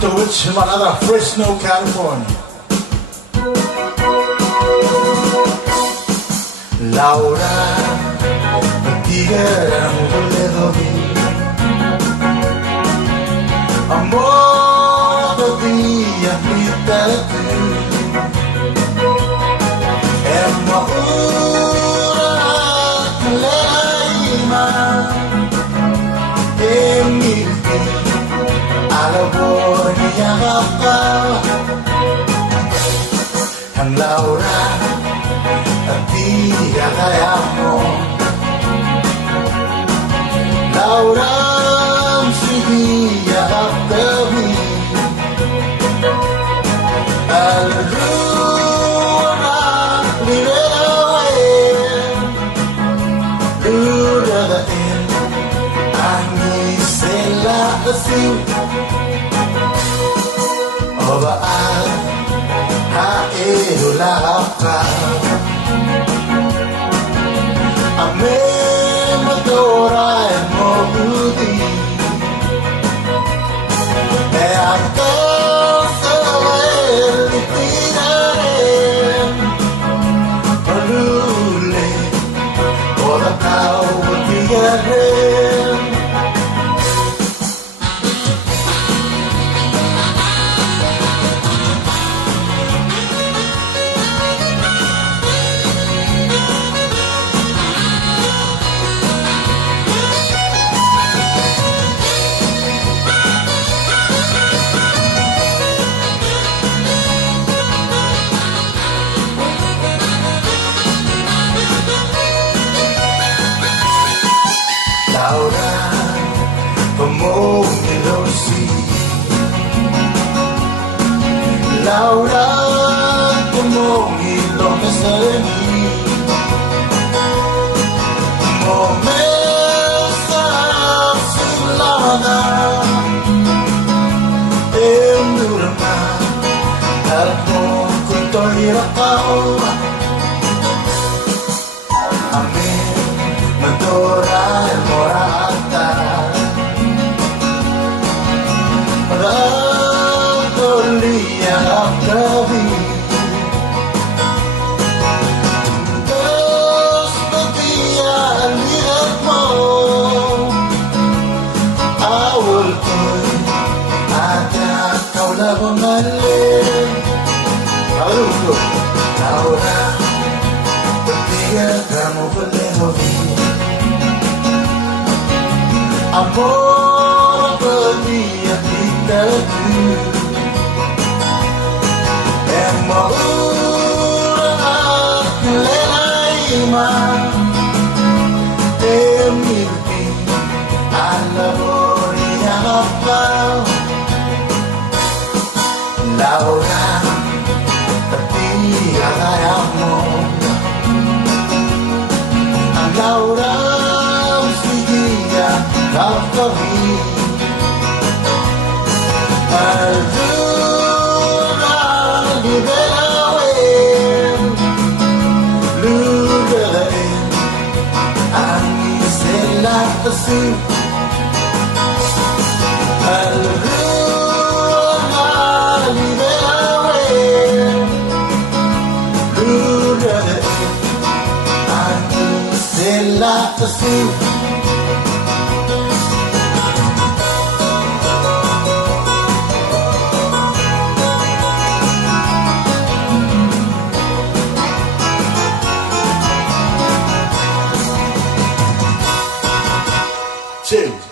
tokubets from another Fresno, California. Laura, pertigaan boleh hobi. Amor dia kita tu, emma ura lelai emilki alabor yang apa, ang Laura. Tiga kayamu Laura Msidia Aktabi Al-Runa Lilawain Ludagain Angi Sela Asim Obaan Hairulakal Ame madora e moudi e a casa li tirare Palule ora kau tigare Laura, como Melosi. Laura, como Milomesani. Momesa Sulana. Emurma, Alpon Kuntohirakau. Amen, Madora el Morata. Radolia Kavi. Dos patia lihatmo. Awal koy ada kau labongalim. Aduh, Laura, bertiga kamu boleh hobi. Amor dia kita tu, emma ura lelai emilki alabor yang apa, Laura pertiga kayamu, Laura Kavi Al-Dura Liberawen Ludagain Angi Selatasi Al-Dura Liberawen Ludagain Angi Selatasi Cheers.